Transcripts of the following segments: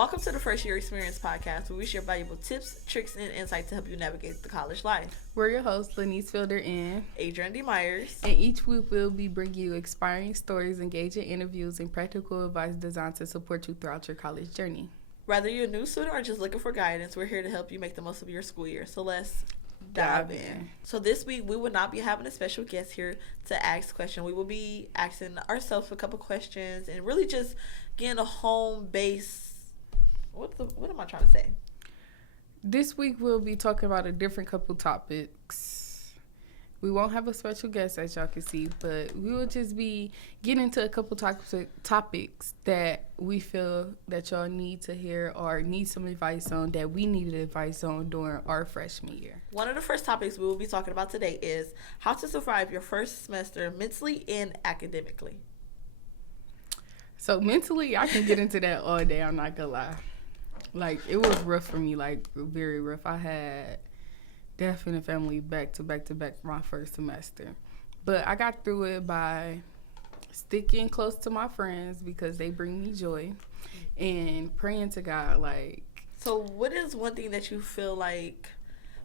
Welcome to the First Year Experience podcast, where we share valuable tips, tricks, and insights to help you navigate the college life. We're your hosts, Lanice Fielder and Adrian D. Myers. And each week we'll be bringing you inspiring stories, engaging interviews, and practical advice designed to support you throughout your college journey. Whether you're a new student or just looking for guidance, we're here to help you make the most of your school year. So let's dive in. So this week we will not be having a special guest here to ask questions. We will be asking ourselves a couple questions and really just getting a home base. What am I trying to say? This week we'll be talking about a different couple topics. We won't have a special guest, as y'all can see, but we will just be getting into a couple topics that we feel that y'all need to hear or need some advice on, that we needed advice on during our freshman year. One of the first topics we will be talking about today is how to survive your first semester mentally and academically. So mentally, I can get into that all day, I'm not gonna lie. Like, it was rough for me, like, very rough. I had death in the family back to back my first semester. But I got through it by sticking close to my friends because they bring me joy and praying to God, like. So what is one thing that you feel like,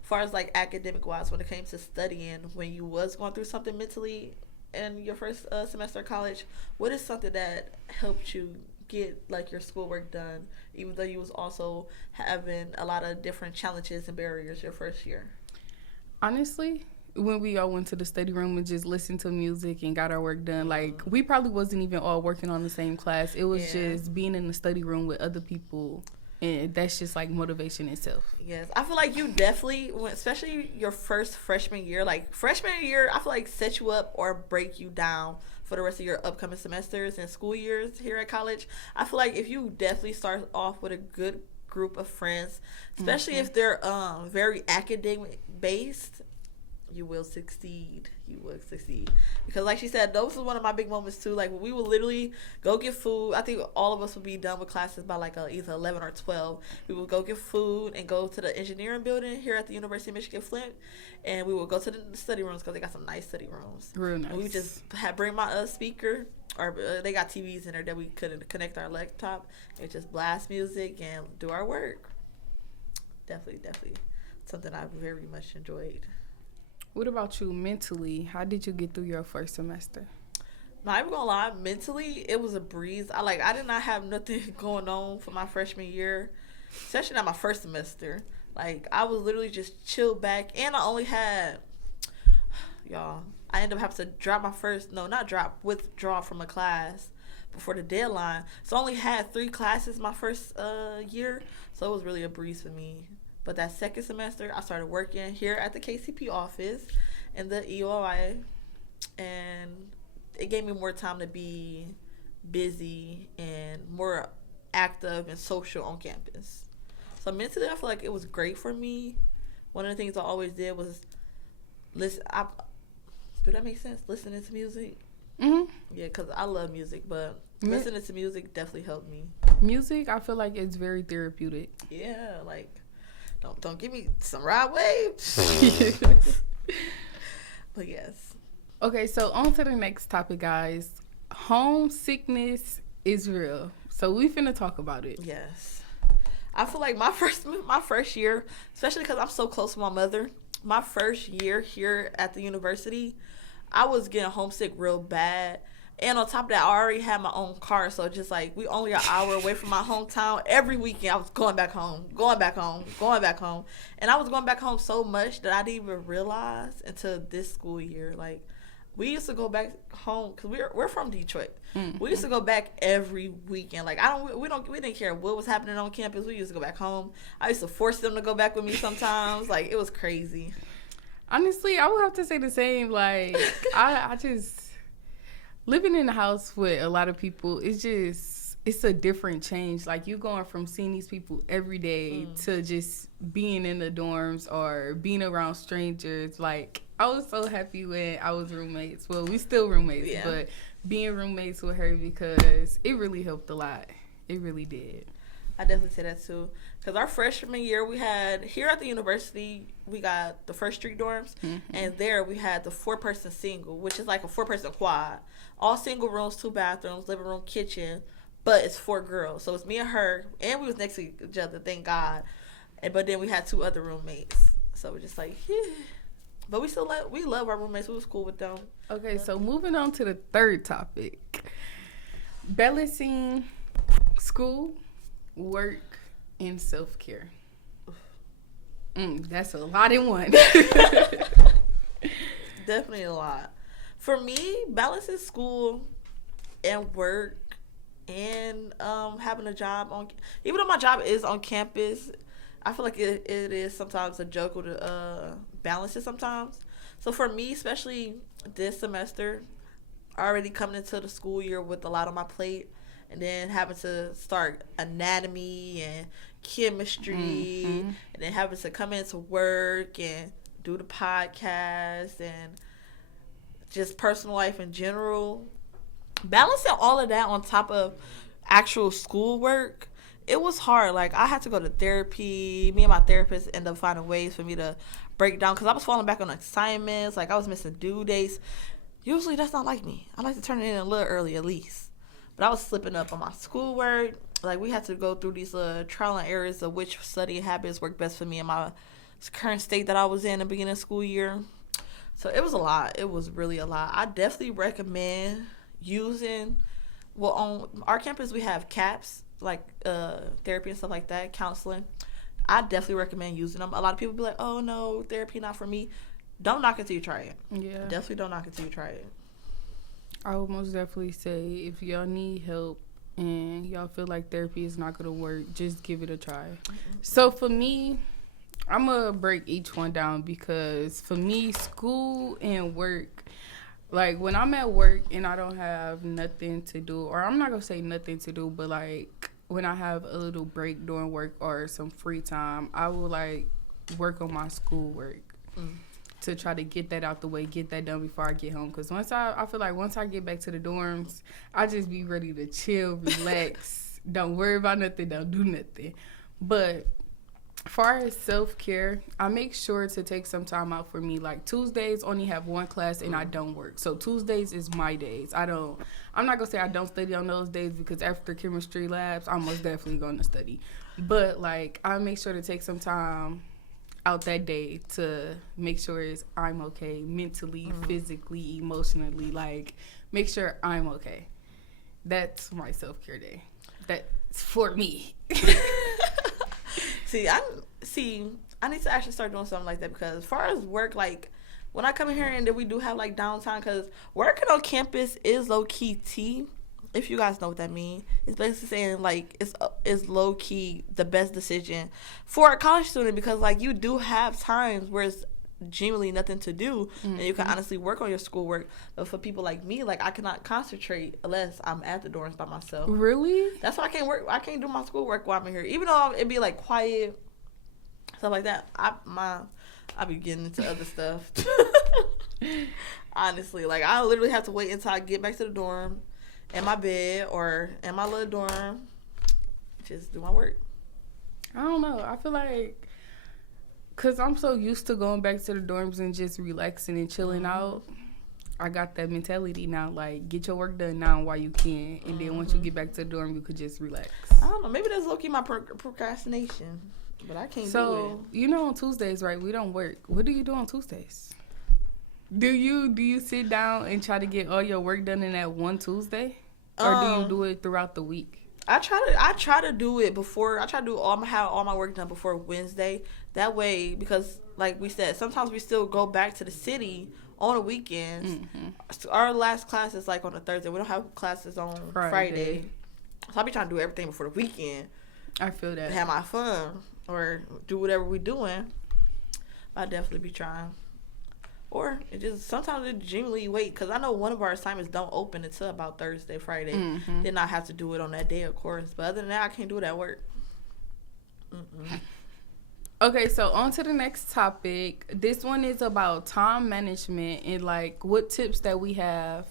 as far as, like, academic-wise, when it came to studying, when you was going through something mentally in your first semester of college, what is something that helped you get like your schoolwork done, even though you was also having a lot of different challenges and barriers your first year? Honestly, when we all went to the study room and just listened to music and got our work done, like, we probably wasn't even all working on the same class. It was just being in the study room with other people, and that's just like motivation itself. Yes, I feel like you definitely, especially your first freshman year, like freshman year, I feel like set you up or break you down for the rest of your upcoming semesters and school years here at college. I feel like if you definitely start off with a good group of friends, especially if they're very academic based, you will succeed. You will succeed. Because like she said, those was one of my big moments too. Like, we would literally go get food. I think all of us would be done with classes by like either 11 or 12. We would go get food and go to the engineering building here at the University of Michigan Flint. And we would go to the study rooms because they got some nice study rooms. Real nice. And we would just bring my speaker, or they got TVs in there that we couldn't connect our laptop, and just blast music and do our work. Definitely something I very much enjoyed. What about you mentally? How did you get through your first semester? Not even gonna lie, mentally it was a breeze. I did not have nothing going on for my freshman year, especially not my first semester. Like, I was literally just chill back, and I only had, y'all, I ended up having to withdraw from a class before the deadline. So I only had 3 classes my first year, so it was really a breeze for me. But that second semester, I started working here at the KCP office in the EOI, and it gave me more time to be busy and more active and social on campus. So mentally, I feel like it was great for me. One of the things I always did was listen. Do that make sense? Listening to music? Mm-hmm. Yeah, because I love music, but listening to music definitely helped me. Music, I feel like it's very therapeutic. Yeah, like, don't give me some ride waves. But yes. Okay, so on to the next topic, guys. Homesickness is real. So we finna talk about it. Yes. I feel like my first year, especially because I'm so close to my mother, my first year here at the university, I was getting homesick real bad. And on top of that, I already had my own car, so just like, we only an hour away from my hometown. Every weekend, I was going back home. And I was going back home so much that I didn't even realize until this school year. Like, we used to go back home because we're from Detroit. Mm-hmm. We used to go back every weekend. Like, we didn't care what was happening on campus. We used to go back home. I used to force them to go back with me sometimes. Like, it was crazy. Honestly, I would have to say the same. Like, I just, living in the house with a lot of people, it's a different change. Like, you going from seeing these people every day to just being in the dorms or being around strangers. Like, I was so happy when I was roommates. Well, we still roommates, but being roommates with her, because it really helped a lot. It really did. I definitely say that too. Because our freshman year, we had, here at the university, we got the First Street dorms. Mm-hmm. And there we had the 4-person single, which is like a 4-person quad. All single rooms, 2 bathrooms, living room, kitchen. but it's 4 girls. So it's me and her, and we was next to each other, thank God. But then we had 2 other roommates. So we're just like, yeah. But we love our roommates. We was cool with them. Okay, so moving on to the third topic. Balancing school, work, and self-care. That's a lot in one. Definitely a lot. For me, balancing school and work and having a job even though my job is on campus, I feel like it is sometimes a joke to balance it sometimes. So for me, especially this semester, already coming into the school year with a lot on my plate, and then having to start anatomy and chemistry, and then having to come into work and do the podcast and just personal life in general. Balancing all of that on top of actual schoolwork, it was hard. Like, I had to go to therapy. Me and my therapist ended up finding ways for me to break down because I was falling back on assignments. Like, I was missing due dates. Usually that's not like me. I like to turn it in a little early at least. But I was slipping up on my schoolwork. Like, we had to go through these trial and errors of which study habits work best for me in my current state that I was in the beginning of school year. So it was a lot. It was really a lot. I definitely recommend using, well, on our campus we have CAPS, like therapy and stuff like that, counseling. I definitely recommend using them. A lot of people be like, oh no, therapy not for me. Don't knock it till you try it. Yeah. Definitely don't knock it till you try it. I would most definitely say if y'all need help and y'all feel like therapy is not going to work, just give it a try. So for me, I'm going to break each one down because for me, school and work, like when I'm at work and I don't have nothing to do, or I'm not going to say nothing to do, but like when I have a little break during work or some free time, I will like work on my schoolwork. To try to get that out the way, get that done before I get home. Because I feel like once I get back to the dorms, I just be ready to chill, relax, don't worry about nothing, don't do nothing. But as far as self-care, I make sure to take some time out for me. Like Tuesdays only have 1 class and I don't work. So Tuesdays is my days. I'm not going to say I don't study on those days because after chemistry labs, I'm most definitely going to study. But like I make sure to take some time out that day to make sure I'm okay mentally, physically, emotionally, like make sure I'm okay. That's my self-care day. That's for me. I need to actually start doing something like that because as far as work, like when I come in here and then we do have like downtime, because working on campus is low-key tea. If you guys know what that means, it's basically saying like it's low key the best decision for a college student because like you do have times where it's genuinely nothing to do and you can honestly work on your schoolwork. But for people like me, like I cannot concentrate unless I'm at the dorms by myself. Really? That's why I can't work. I can't do my schoolwork while I'm in here, even though it'd be like quiet stuff like that. I be getting into other stuff. Honestly, like I literally have to wait until I get back to the dorm. In my bed or in my little dorm, just do my work. I don't know. I feel like, because I'm so used to going back to the dorms and just relaxing and chilling out, I got that mentality now, like, get your work done now while you can. And then once you get back to the dorm, you could just relax. I don't know. Maybe that's low-key my procrastination, but I can't do it. So, you know on Tuesdays, right, we don't work. What do you do on Tuesdays? Do you sit down and try to get all your work done in that one Tuesday? Or do you do it throughout the week? I try to do it before. I try to do have all my work done before Wednesday. That way, because like we said, sometimes we still go back to the city on the weekends. Our last class is like on a Thursday. We don't have classes on Friday. So I'll be trying to do everything before the weekend. I feel that. Have my fun or do whatever we're doing. I definitely be trying. Or it just sometimes it genuinely wait because I know one of our assignments don't open until about Thursday, Friday. Then I have to do it on that day, of course. But other than that, I can't do it at work. Okay, so on to the next topic. This one is about time management and like what tips that we have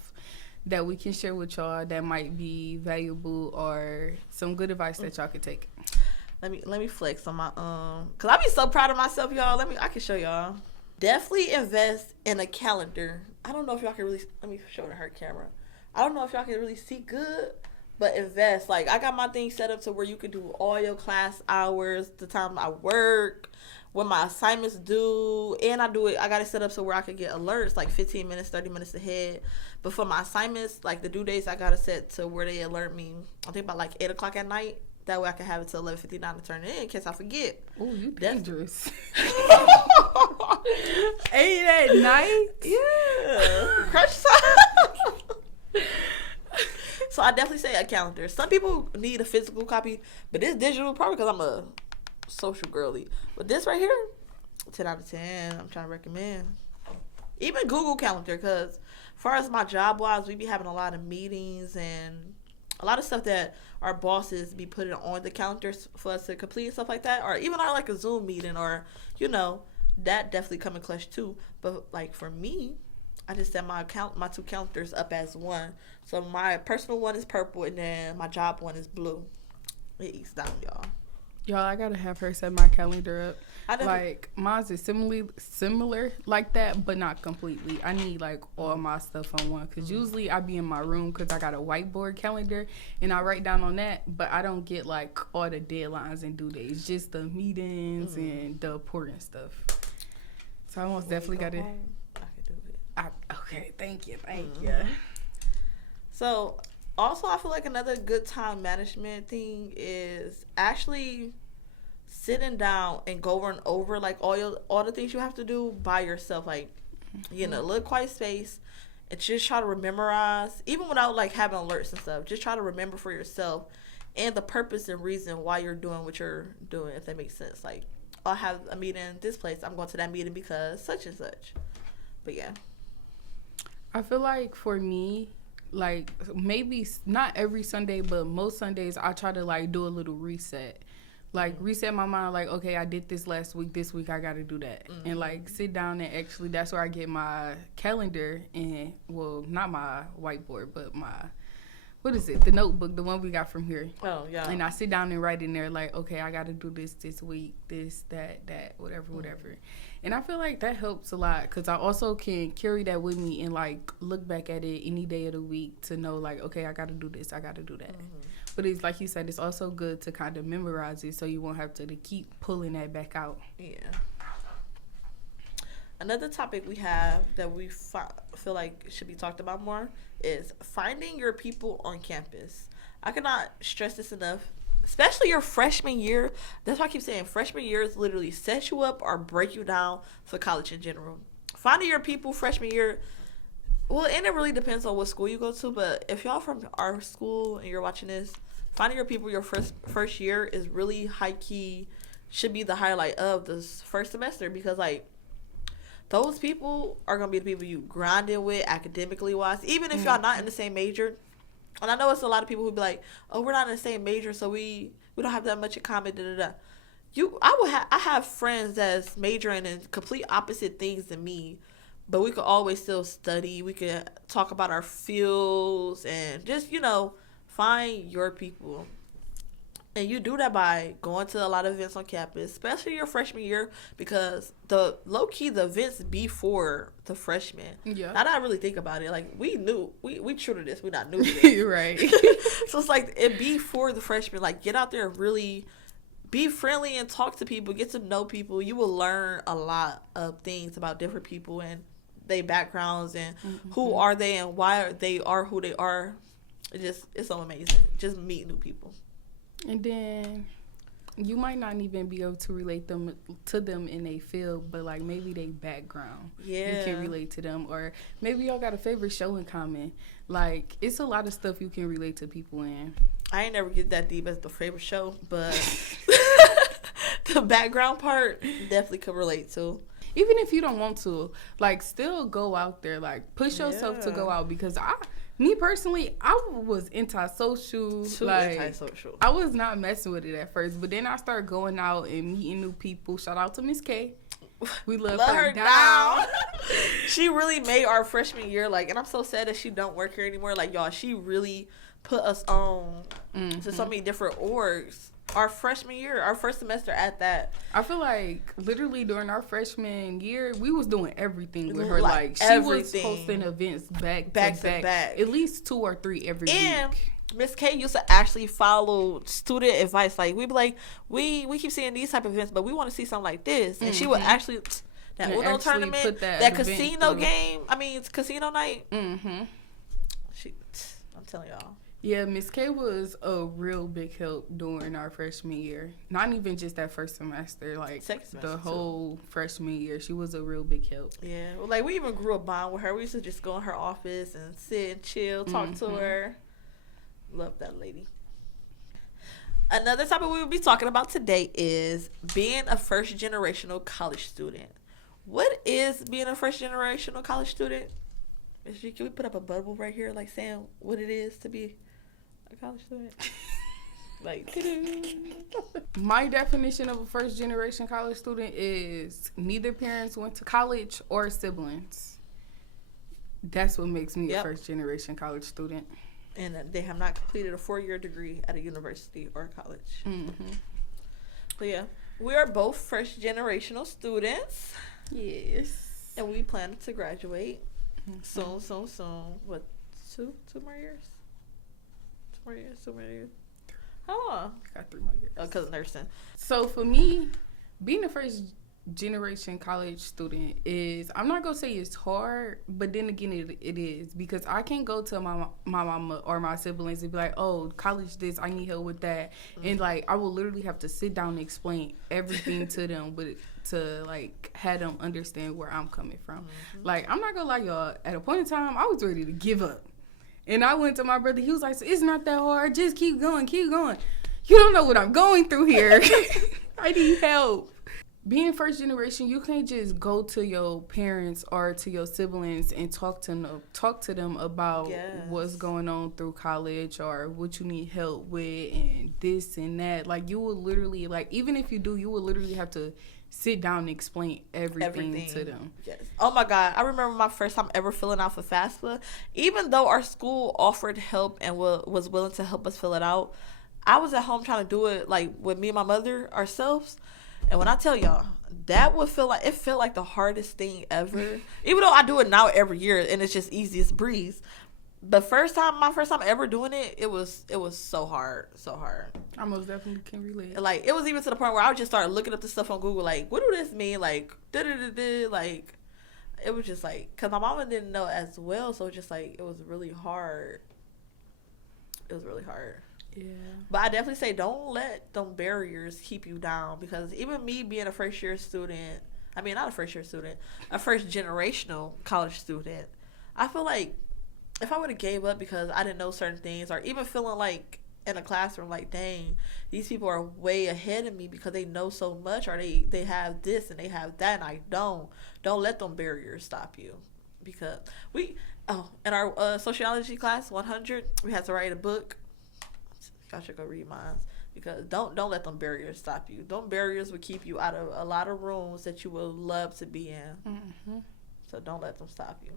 that we can share with y'all that might be valuable or some good advice that y'all could take. Let me flex on my cause I be so proud of myself, y'all. I can show y'all. Definitely invest in a calendar. I don't know if y'all can really let me show her camera. I don't know if y'all can really see good, but invest. Like, I got my thing set up to where you can do all your class hours, the time I work, when my assignments due, and I got it set up so where I could get alerts like 15 minutes, 30 minutes ahead. But for my assignments, like the due dates, I got it set to where they alert me, I think about like 8 o'clock at night. That way I can have it till 11:59 to turn it in case I forget. Oh, you dangerous. 8 at night? Yeah. Crunch time. So I definitely say a calendar. Some people need a physical copy, but this digital probably because I'm a social girly. But this right here, 10 out of 10. I'm trying to recommend. Even Google Calendar, because as far as my job wise, we be having a lot of meetings and a lot of stuff that our bosses be putting on the calendars for us to complete and stuff like that, or even on like a Zoom meeting, or that definitely come in clutch too. But like for me, I just set my two calendars up as one. So my personal one is purple, and then my job one is blue. It eats down, y'all. Y'all, I gotta have her set my calendar up. Like, mine's is similar like that, but not completely. I need, like, all my stuff on one. Because usually I be in my room because I got a whiteboard calendar, and I write down on that. But I don't get, like, all the deadlines and due dates. Just the meetings and the important stuff. So I most definitely got to... I can do it. Okay, thank you. So... Also, I feel like another good time management thing is actually sitting down and going over like all the things you have to do by yourself. Like, little quiet space, and just try to memorize, even without like having alerts and stuff. Just try to remember for yourself and the purpose and reason why you're doing what you're doing, if that makes sense. Like, I'll have a meeting in this place. I'm going to that meeting because such and such. But yeah, I feel like for me, like, maybe not every Sunday, but most Sundays, I try to, like, do a little reset. Like, reset my mind, like, okay, I did this last week. This week, I got to do that. And, like, sit down and actually, that's where I get my calendar and, well, not my whiteboard, but my, what is it? The notebook, the one we got from here. Oh, yeah. And I sit down and write in there, like, okay, I got to do this week, this, that, whatever. And I feel like that helps a lot because I also can carry that with me and, like, look back at it any day of the week to know, like, okay, I got to do this, I got to do that. But it's like you said, it's also good to kind of memorize it so you won't have to keep pulling that back out. Yeah. Another topic we have that we feel like should be talked about more is finding your people on campus. I cannot stress this enough. Especially your freshman year. That's why I keep saying freshman year is literally set you up or break you down for college in general. Finding your people freshman year, well, and it really depends on what school you go to, but if y'all from our school and you're watching this, finding your people your first year is really high-key, should be the highlight of this first semester because, like, those people are going to be the people you grinding with academically wise, even if y'all not in the same major. And I know it's a lot of people who be like, oh, we're not in the same major, so we don't have that much in common, I have friends that's majoring in complete opposite things than me, but we could always still study. We could talk about our fields and just, find your people. And you do that by going to a lot of events on campus, especially your freshman year, because the events before the freshmen. Yeah. Now that I really think about it, like, we knew, we true to this, we're not new to this. Right. So it's like, it before the freshmen, like, get out there and really be friendly and talk to people, get to know people. You will learn a lot of things about different people and their backgrounds and who are they and why they are who they are. It's so amazing. Just meet new people. And then you might not even be able to relate to them in a field, but like maybe their background. Yeah. You can relate to them, or maybe y'all got a favorite show in common. Like, it's a lot of stuff you can relate to people in. I ain't never get that deep as the favorite show, but the background part definitely could relate to. Even if you don't want to, like, still go out there, like, push yourself to go out, because me personally, I was antisocial. Antisocial. I was not messing with it at first, but then I started going out and meeting new people. Shout out to Miss K. We love her down. She really made our freshman year, like, and I'm so sad that she don't work here anymore. Like, y'all, she really put us on to so many different orgs. Our freshman year, our first semester at that. I feel like literally during our freshman year, we was doing everything with her. Like, she was hosting events back to back. At least 2 or 3 every week. Miss K used to actually follow student advice. Like, we'd be like, we keep seeing these type of events, but we want to see something like this. And she would actually, that Uno tournament, that casino game, it's casino night. I'm telling y'all. Yeah, Miss K was a real big help during our freshman year. Not even just that first semester, like the whole freshman year. She was a real big help. Yeah, well, like we even grew a bond with her. We used to just go in her office and sit and chill, talk to her. Love that lady. Another topic we will be talking about today is being a first generational college student. What is being a first generational college student? Can we put up a bubble right here, like saying what it is to be a college student? Like, my definition of a first generation college student is neither parents went to college or siblings. That's what makes me a first generation college student. And they have not completed a 4-year degree at a university or college. So yeah, we are both first generational students. Yes. And we plan to graduate soon. What, two more years? 2 more years. How long? I got 3 more years. Oh, because of nursing. So for me, being a first generation college student is, I'm not gonna say it's hard, but then again it is, because I can't go to my mama or my siblings and be like, oh, college this, I need help with that, and like I will literally have to sit down and explain everything to them to like have them understand where I'm coming from. Like, I'm not gonna lie, y'all, at a point in time I was ready to give up, and I went to my brother. He was like, so it's not that hard, just keep going. You don't know what I'm going through here. I need help. Being first generation, you can't just go to your parents or to your siblings and talk to them about what's going on through college or what you need help with and this and that. Like, you will literally, like, even if you do, you will literally have to sit down and explain everything to them. Yes. Oh my God. I remember my first time ever filling out for FAFSA. Even though our school offered help and was willing to help us fill it out, I was at home trying to do it, like, with me and my mother ourselves. And when I tell y'all, that would feel like the hardest thing ever. Even though I do it now every year and it's just easiest breeze. My first time ever doing it, it was so hard. I most definitely can relate. Like, it was even to the point where I would just start looking up this stuff on Google, like, what do this mean? Like, like, it was just like, because my mama didn't know as well, so just like, it was really hard. Yeah. But I definitely say don't let them barriers keep you down, because even me being a first generational college student, I feel like if I would have gave up because I didn't know certain things, or even feeling like in a classroom like, dang, these people are way ahead of me because they know so much, or they have this and they have that and I don't let them barriers stop you. Because in our sociology class 100, we had to write a book. I should go read mine, because don't let them barriers stop you. Them barriers will keep you out of a lot of rooms that you would love to be in. So don't let them stop you.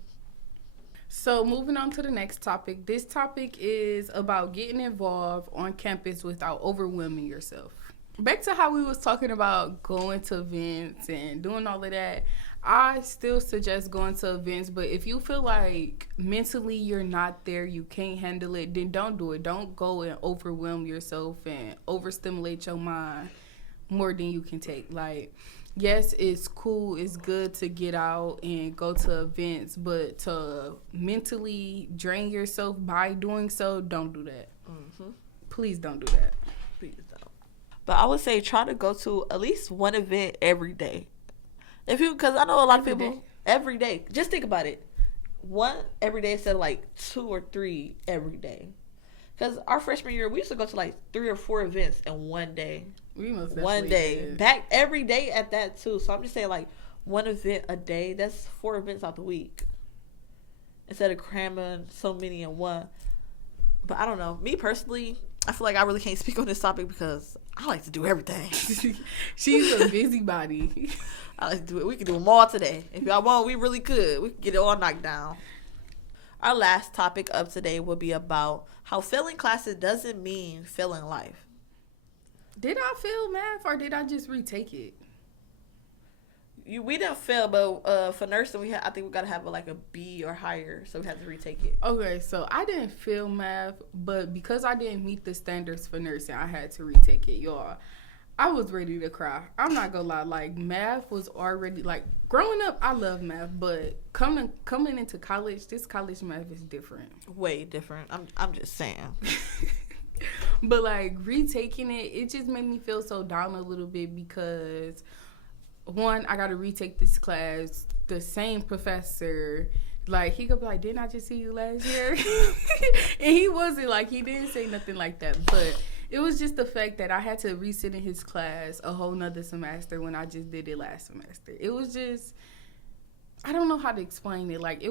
So moving on to the next topic. This topic is about getting involved on campus without overwhelming yourself. Back to how we was talking about going to events and doing all of that. I still suggest going to events, but if you feel like mentally you're not there, you can't handle it, then don't do it. Don't go and overwhelm yourself and overstimulate your mind more than you can take. Like, yes, it's cool, it's good to get out and go to events, but to mentally drain yourself by doing so, don't do that. Please don't do that. Please don't. But I would say try to go to at least one event every day. Because I know a lot of people every day. Just think about it. One every day instead of like 2 or 3 every day. Because our freshman year, we used to go to like 3 or 4 events in one day. We must one day. Did. Back every day at that too. So I'm just saying, like, one event a day. That's 4 events out the week. Instead of cramming so many in one. But I don't know. Me personally, I feel like I really can't speak on this topic because I like to do everything. She's a busybody. I like to do it. We can do them all today. If y'all want, we really could. We could get it all knocked down. Our last topic of today will be about how failing classes doesn't mean failing life. Did I fail math or did I just retake it? we didn't fail, but for nursing, I think we got to have a B or higher, so we had to retake it. Okay, so I didn't fail math, but because I didn't meet the standards for nursing, I had to retake it, y'all. I was ready to cry. I'm not gonna lie. Like, math was already, like, growing up, I love math, but coming into college, this college math is different. Way different. I'm just saying. But, like, retaking it just made me feel so down a little bit because, one, I got to retake this class. The same professor, like, he could be like, didn't I just see you last year? And he wasn't, like, he didn't say nothing like that, but it was just the fact that I had to resit in his class a whole nother semester when I just did it last semester. It was just, I don't know how to explain it. Like, I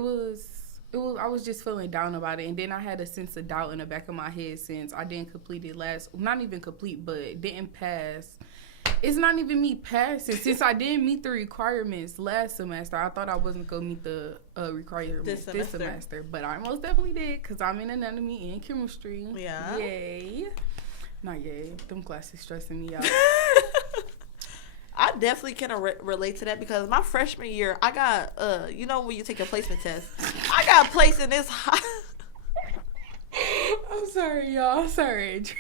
was just feeling down about it. And then I had a sense of doubt in the back of my head since I didn't complete it not even complete, but didn't pass. It's not even me passing. Since I didn't meet the requirements last semester, I thought I wasn't going to meet the requirements this semester. But I most definitely did because I'm in anatomy and chemistry. Yeah. Yay. Not yay. Them classes stressing me out. I definitely can relate to that because my freshman year, I got, when you take a placement test, I got placed in this high. I'm sorry, y'all. I'm sorry, Adrian.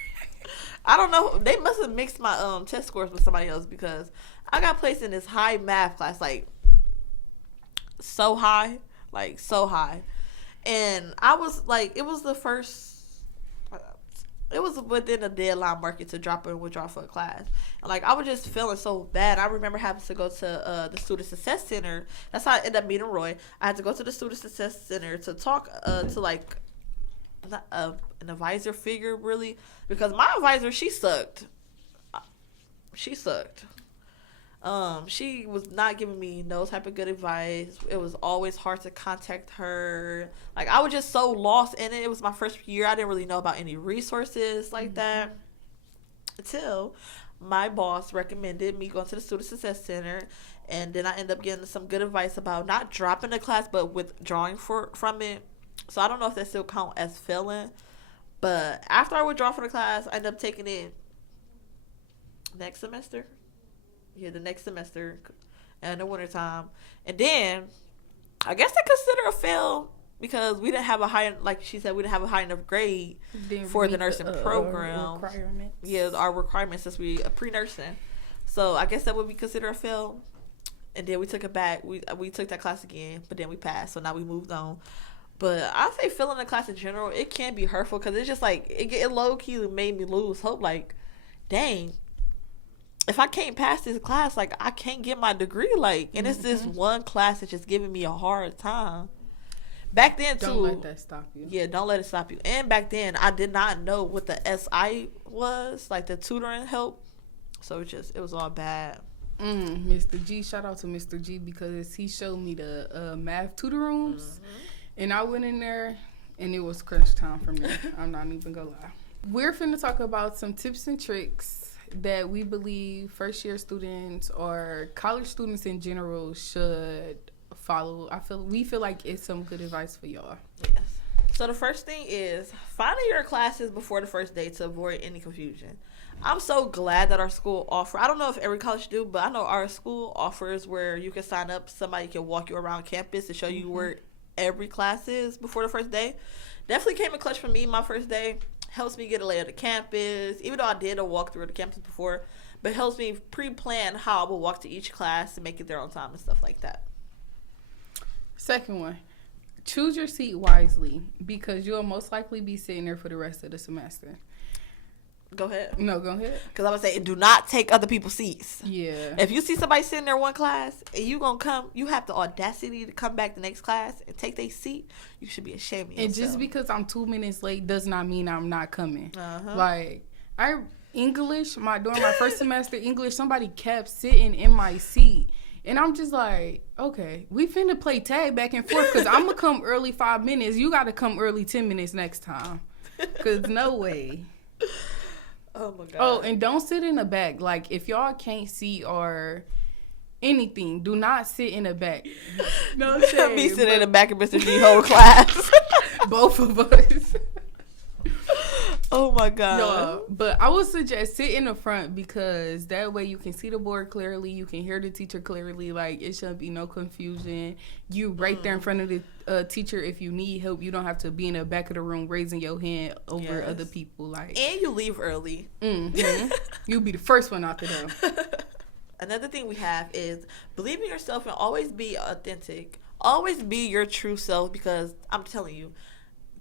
I don't know. They must have mixed my test scores with somebody else because I got placed in this high math class, like, so high. And I was, like, it was within a deadline market to drop and withdraw for a class. And, like, I was just feeling so bad. I remember having to go to the Student Success Center. That's how I ended up meeting Roy. I had to go to the Student Success Center to talk to, like, an advisor figure, really. Because my advisor, she sucked. She was not giving me no type of good advice. It was always hard to contact her. Like, I was just so lost in it. It was my first year. I didn't really know about any resources like that until my boss recommended me going to the Student Success Center. And then I ended up getting some good advice about not dropping the class, but withdrawing from it. So I don't know if that still count as failing. But after I withdraw from the class, I ended up taking it next semester. Yeah, the next semester in the wintertime. And then I guess I consider a fail because we didn't have a high, like she said, we didn't have a high enough grade for the nursing program. Requirements. Yeah, our requirements since we pre-nursing. So I guess that would be considered a fail. And then we took it back. We took that class again, but then we passed. So now we moved on. But I say failing the class in general, it can be hurtful because it's just like, it low-key made me lose hope. Like, dang, if I can't pass this class, like, I can't get my degree. Like, and it's this one class that's just giving me a hard time. Back then, too. Don't let that stop you. Yeah, don't let it stop you. And back then, I did not know what the SI was, like the tutoring help. So it was all bad. Mr. G, shout out to Mr. G because he showed me the math tutor rooms. And I went in there, and it was crunch time for me. I'm not even going to lie. We're finna talk about some tips and tricks that we believe first-year students or college students in general should follow. We feel like it's some good advice for y'all. Yes. So the first thing is finding your classes before the first day to avoid any confusion. I'm so glad that our school I don't know if every college do, but I know our school offers where you can sign up. Somebody can walk you around campus to show you where every class is before the first day. Definitely came in clutch for me my first day. Helps me get a lay of the campus, even though I did a walkthrough of the campus before, but helps me pre-plan how I will walk to each class and make it there on time and stuff like that. Second one, choose your seat wisely because you'll most likely be sitting there for the rest of the semester. Go ahead. No, go ahead. Because I would say, do not take other people's seats. Yeah. If you see somebody sitting there one class and you have the audacity to come back the next class and take their seat, you should be ashamed of yourself. And just because I'm 2 minutes late does not mean I'm not coming. Like, during my first semester English, somebody kept sitting in my seat. And I'm just like, okay, we finna play tag back and forth because I'm going to come early 5 minutes. You got to come early 10 minutes next time. Because no way. Oh, my God. Oh, and don't sit in the back. Like, if y'all can't see or anything, do not sit in the back. No shame. Me sitting in the back of Mr. G whole class. Both of us. Oh my god. No, but I would suggest sit in the front because that way you can see the board clearly, you can hear the teacher clearly. Like it shouldn't be no confusion. You right there in front of the teacher. If you need help, you don't have to be in the back of the room raising your hand over other people. Like, and you leave early. Mm-hmm. You'll be the first one out the door. Another thing we have is believe in yourself and always be authentic. Always be your true self, because I'm telling you,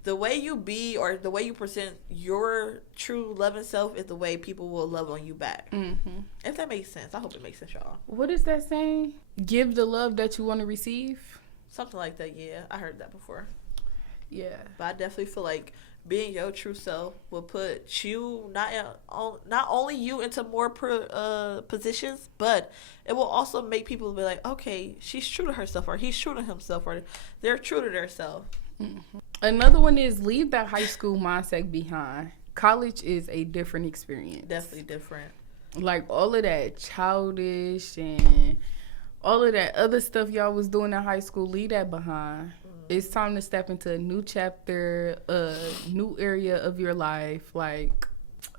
the way you be or the way you present your true loving self is the way people will love on you back. Mm-hmm. If that makes sense. I hope it makes sense, y'all. What is that saying? Give the love that you want to receive? Something like that, yeah. I heard that before. Yeah. But I definitely feel like being your true self will put you, not only you into more positions, but it will also make people be like, okay, she's true to herself, or he's true to himself, or they're true to themselves. Mm-hmm. Another one is leave that high school mindset behind. College is a different experience. Definitely different. Like all of that childish and all of that other stuff y'all was doing in high school, leave that behind. It's time to step into a new chapter, a new area of your life. Like,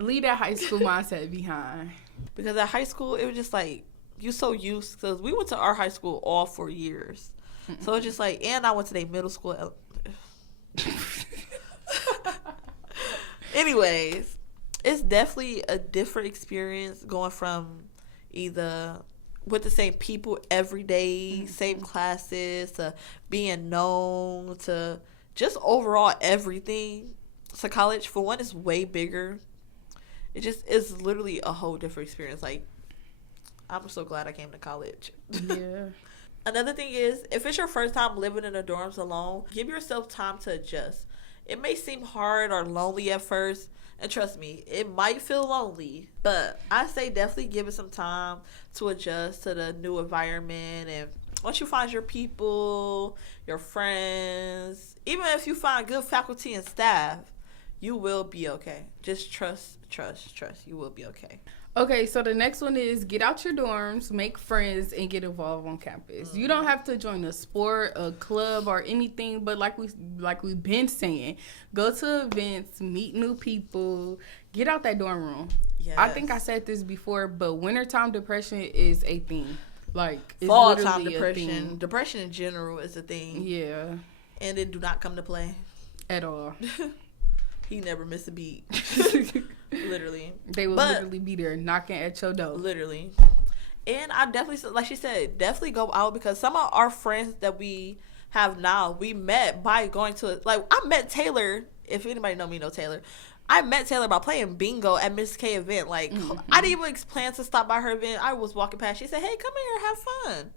leave that high school mindset behind. Because at high school, it was just like, you so used, because we went to our high school all 4 years. Mm-mm. So it's just like, and I went to their middle school. Anyways, it's definitely a different experience going from either with the same people every day, same classes, to being known, to just overall everything. So college, for one, is way bigger. It just is literally a whole different experience. Like, I'm so glad I came to college. Yeah. Another thing is, if it's your first time living in the dorms alone, give yourself time to adjust. It may seem hard or lonely at first, and trust me, it might feel lonely, but I say definitely give it some time to adjust to the new environment. And once you find your people, your friends, even if you find good faculty and staff, you will be okay. Just trust. You will be okay. Okay, so the next one is get out your dorms, make friends, and get involved on campus. You don't have to join a sport, a club, or anything, but like we've been saying, go to events, meet new people, get out that dorm room. Yes. I think I said this before, but wintertime depression is a thing. Like, it's fall time depression. Depression in general is a thing. Yeah. And it do not come to play. At all. He never missed a beat. Literally. They will literally be there knocking at your door. Literally. And I definitely, like she said, definitely go out, because some of our friends that we have now, we met by going to, like, I met Taylor. If anybody know Taylor. I met Taylor by playing bingo at Miss K event. Like, I didn't even plan to stop by her event. I was walking past. She said, hey, come here, have fun.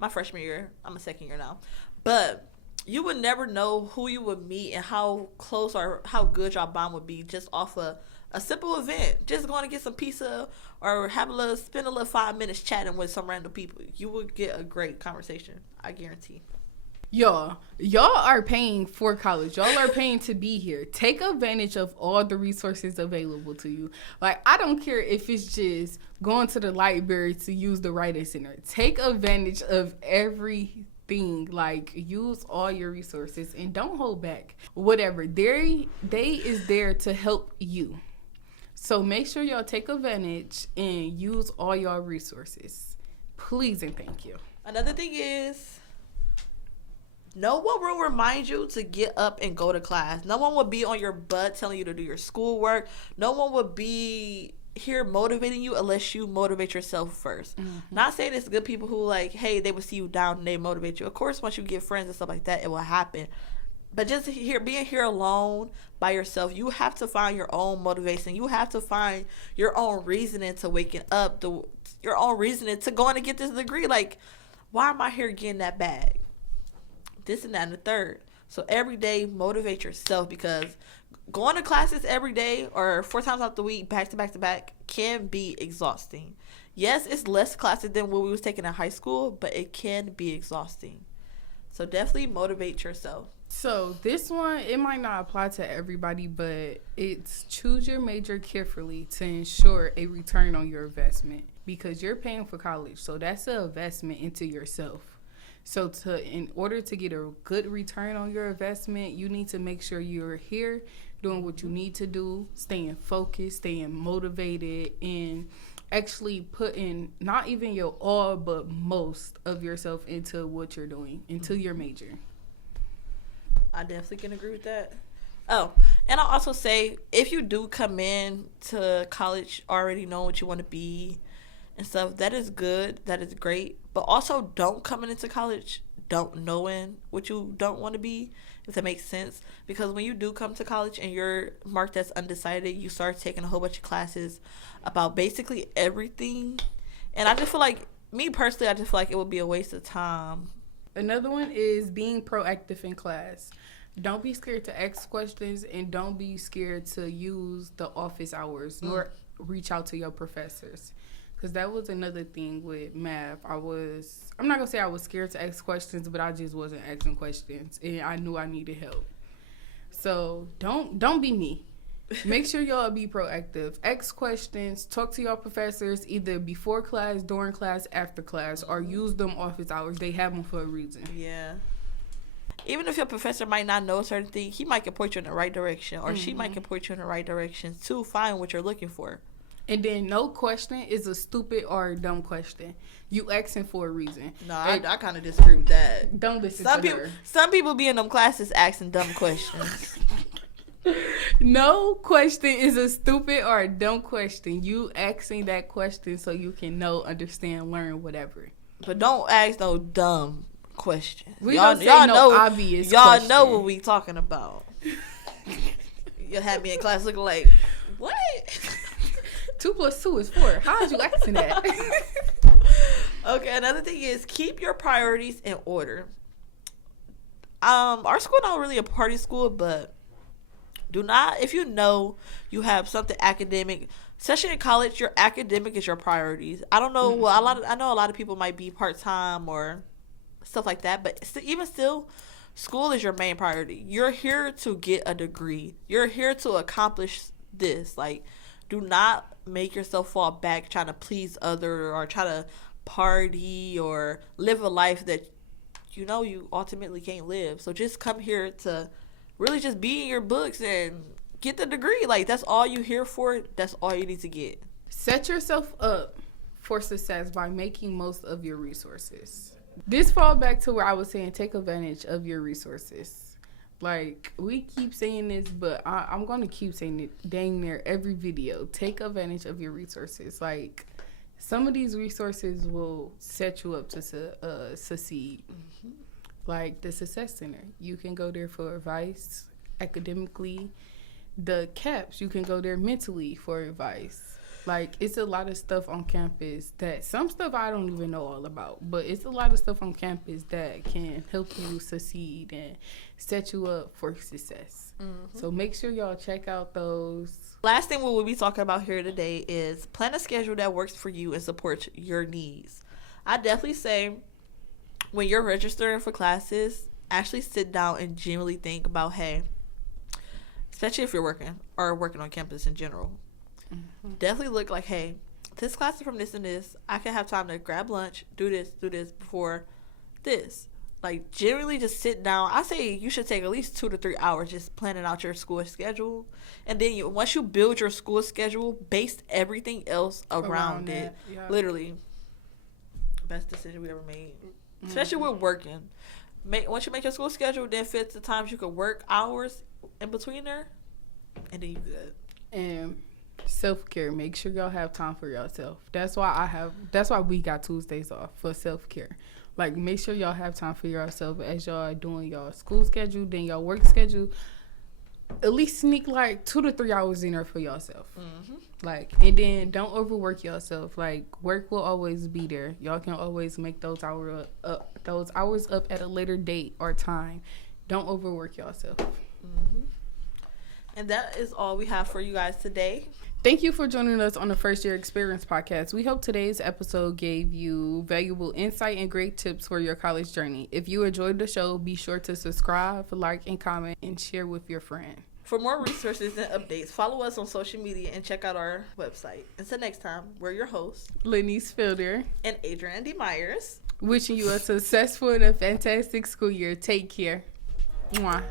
My freshman year. I'm a second year now. But you would never know who you would meet and how close or how good your bond would be just off a simple event. Just going to get some pizza or spend a little 5 minutes chatting with some random people. You would get a great conversation. I guarantee. Y'all are paying for college. Y'all are paying to be here. Take advantage of all the resources available to you. Like, I don't care if it's just going to the library to use the writing center. Take advantage of everything. Like, use all your resources and don't hold back. Whatever. They is there to help you. So make sure y'all take advantage and use all y'all resources. Please and thank you. Another thing is, no one will remind you to get up and go to class. No one will be on your butt telling you to do your schoolwork. No one will be here motivating you unless you motivate yourself first. Mm-hmm. Not saying it's good people who, like, hey, they will see you down and they motivate you. Of course, once you get friends and stuff like that, it will happen. But just being here alone by yourself, you have to find your own motivation. You have to find your own reasoning to waking up, your own reasoning to going to get this degree. Like, why am I here getting that bag? This and that and the third. So every day, motivate yourself, because going to classes every day or 4 times out the week, back to back to back, can be exhausting. Yes, it's less classes than what we was taking in high school, but it can be exhausting. So definitely motivate yourself. So this one, it might not apply to everybody, but it's choose your major carefully to ensure a return on your investment, because you're paying for college. So that's an investment into yourself. So in order to get a good return on your investment, you need to make sure you're here doing what you need to do, staying focused, staying motivated, and actually putting not even your all but most of yourself into what you're doing, into your major. I definitely can agree with that. Oh, and I'll also say, if you do come in to college already knowing what you want to be and stuff, that is good, that is great. But also, don't come into college don't knowing what you don't want to be, if that makes sense. Because when you do come to college and you're marked as undecided, you start taking a whole bunch of classes about basically everything. And I just feel like, me personally, I just feel like it would be a waste of time. Another one is being proactive in class. Don't be scared to ask questions, and don't be scared to use the office hours, nor reach out to your professors. Because that was another thing with math. I'm not going to say I was scared to ask questions, but I just wasn't asking questions, and I knew I needed help. So don't be me. Make sure y'all be proactive. Ask questions. Talk to your professors either before class, during class, after class, or use them office hours. They have them for a reason. Yeah. Even if your professor might not know a certain thing, he might can point you in the right direction, or she might can point you in the right direction to find what you're looking for. And then no question is a stupid or a dumb question. You asking for a reason. No, I kind of disagree with that. Don't listen to her. Some people be in them classes asking dumb questions. No question is a stupid or a dumb question. You asking that question so you can know, understand, learn, whatever. But don't ask no dumb questions. Y'all know obvious Y'all question. know what we talking about. You had me in class looking like, what? 2 + 2 is 4. How did you asking that? Okay, another thing is keep your priorities in order. Our school not really a party school, but do not, if you know you have something academic, especially in college, your academic is your priorities. I don't know, I know a lot of people might be part-time or stuff like that, but even still, school is your main priority. You're here to get a degree. You're here to accomplish this. Like, do not make yourself fall back trying to please others or try to party or live a life that you know you ultimately can't live. So just come here to really just be in your books and get the degree. Like, that's all you here for. That's all you need to get. Set yourself up for success by making most of your resources. This falls back to where I was saying take advantage of your resources. Like, we keep saying this, but I'm going to keep saying it dang near every video. Take advantage of your resources. Like, some of these resources will set you up to succeed. Like the Success Center. You can go there for advice academically. The CAPS, you can go there mentally for advice. Like, it's a lot of stuff on campus that some stuff I don't even know all about, but it's a lot of stuff on campus that can help you succeed and set you up for success. So make sure y'all check out those. Last thing we will be talking about here today is plan a schedule that works for you and supports your needs. I definitely say when you're registering for classes, actually sit down and genuinely think about, hey, especially if you're working or working on campus in general, definitely look like, hey, this class is from this and this. I can have time to grab lunch, do this before this. Like, generally just sit down. I say you should take at least 2 to 3 hours just planning out your school schedule. And then once you build your school schedule, base everything else around it. Yeah. Literally, best decision we ever made. Especially with working. Once you make your school schedule, then fit the times you could work hours in between there, and then you good. And self-care. Make sure y'all have time for yourself. That's why we got Tuesdays off, for self-care. Like, make sure y'all have time for yourself as y'all are doing y'all school schedule, then y'all work schedule. At least sneak like 2 to 3 hours in there for yourself. Like, and then don't overwork yourself. Like, work will always be there. Y'all can always make those hours up at a later date or time. Don't overwork yourself. And that is all we have for you guys today. Thank you for joining us on the First Year Experience podcast. We hope today's episode gave you valuable insight and great tips for your college journey. If you enjoyed the show, be sure to subscribe, like, and comment, and share with your friend. For more resources and updates, follow us on social media and check out our website. Until next time, we're your hosts, Lenise Fielder and Adrian D. Myers. Wishing you a successful and a fantastic school year. Take care. Mwah.